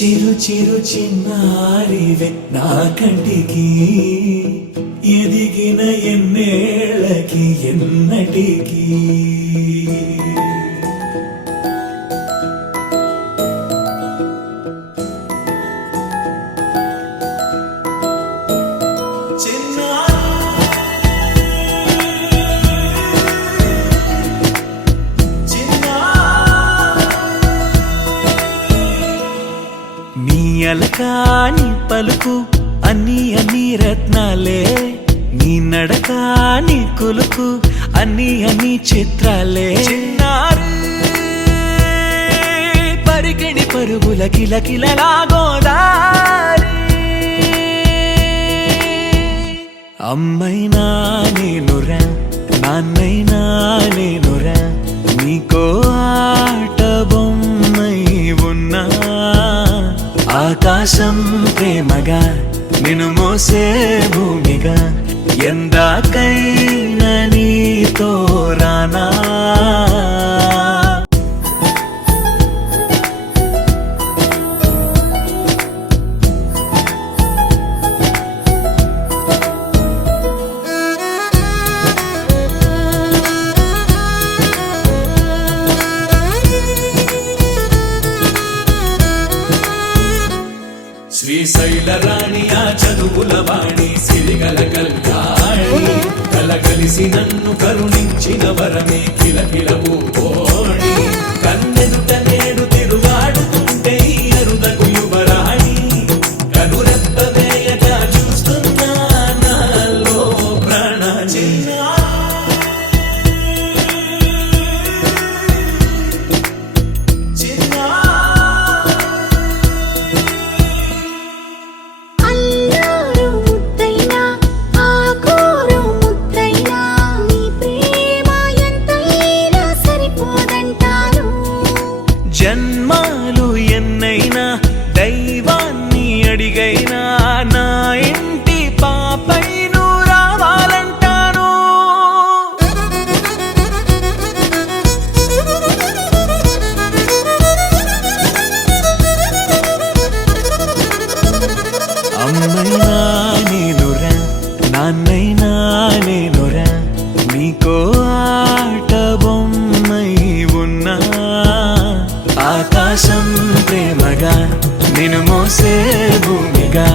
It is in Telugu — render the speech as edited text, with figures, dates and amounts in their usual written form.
చిరు చిరు చిన్నారివే నా కంటికి ఎదిగిన ఎన్నేళ్ళకి ఎన్నటికి అలకాని పలుకు అన్ని అన్ని రత్నాలే నీ నడకాని కులుకు అన్ని అన్ని చిత్రాలే పరికిణి పరుగుల కిలకిలలాగోదారి అమ్మైనా నేనురా నాన్నైనా నేనురా నీకో ఆట బొమ్మై ఉన్నా ఆకాశం ప్రేమగా నిన్ను మోసే భూమిగా ఎందాకైనా నీతో రానా శ్రీశైల రాణి ఆ చదువుల వాణి సిరిగల కల్యాణి కలగలిసి నన్ను కరుణించిన వరమే కిలకిల పూకోణి కన్నెదుట నేడు తిరుగాడుతుంటే ఈ అరుదకు యువరాణి కనురెప్ప వేయగా చూస్తున్నా నాలో ప్రాణ జన్మాలు ఎన్నైనా దైవాన్ని అడిగైనా నా ఇంటి పాపై నువ్వు రావాలంటాను అమ్మైనా నేనురా నాన్నైనా నేనురా నీకో ఆట బొమ్మై ఉన్నా ఆకాశం ప్రేమగా నిన్ను మోసే భూమిగా